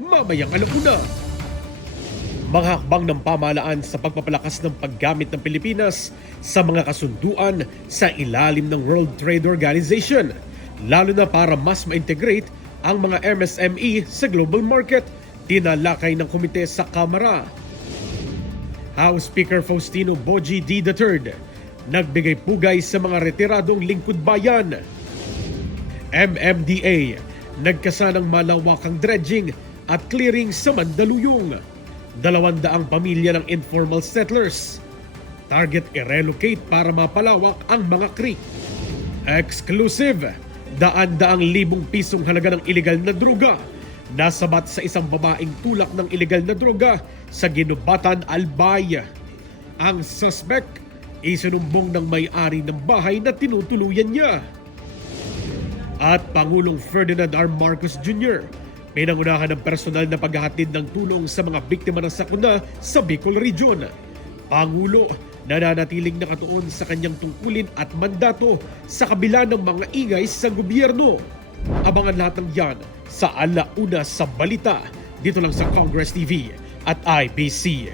mamayang alauna. Mga hakbang ng pamahalaan sa pagpapalakas ng paggamit ng Pilipinas sa mga kasunduan sa ilalim ng World Trade Organization, lalo na para mas ma-integrate ang mga MSME sa global market, tinalakay ng komite sa Kamara. House Speaker Faustino Bogie D. III nagbigay pugay sa mga retiradong lingkod bayan. MMDA nagkasa ng malawakang dredging at clearing sa Mandaluyong. 200 pamilya ng informal settlers. Target i-relocate para mapalawak ang mga creek. Exclusive, daan-daang libong pisong halaga ng ilegal na droga nasabat sa isang babaeng tulak ng ilegal na droga sa Ginubatan, Albay. Ang suspect, isinumbong ng may-ari ng bahay na tinutuluyan niya. At Pangulong Ferdinand R. Marcos Jr., pinangunahan ng personal na paghahatid ng tulong sa mga biktima ng sakuna sa Bicol Region. Pangulo, nananatiling nakatuon sa kanyang tungkulin at mandato sa kabila ng mga ingay sa gobyerno. Abangan lahat ng yan sa Alauna sa Balita, dito lang sa Congress TV at IBC.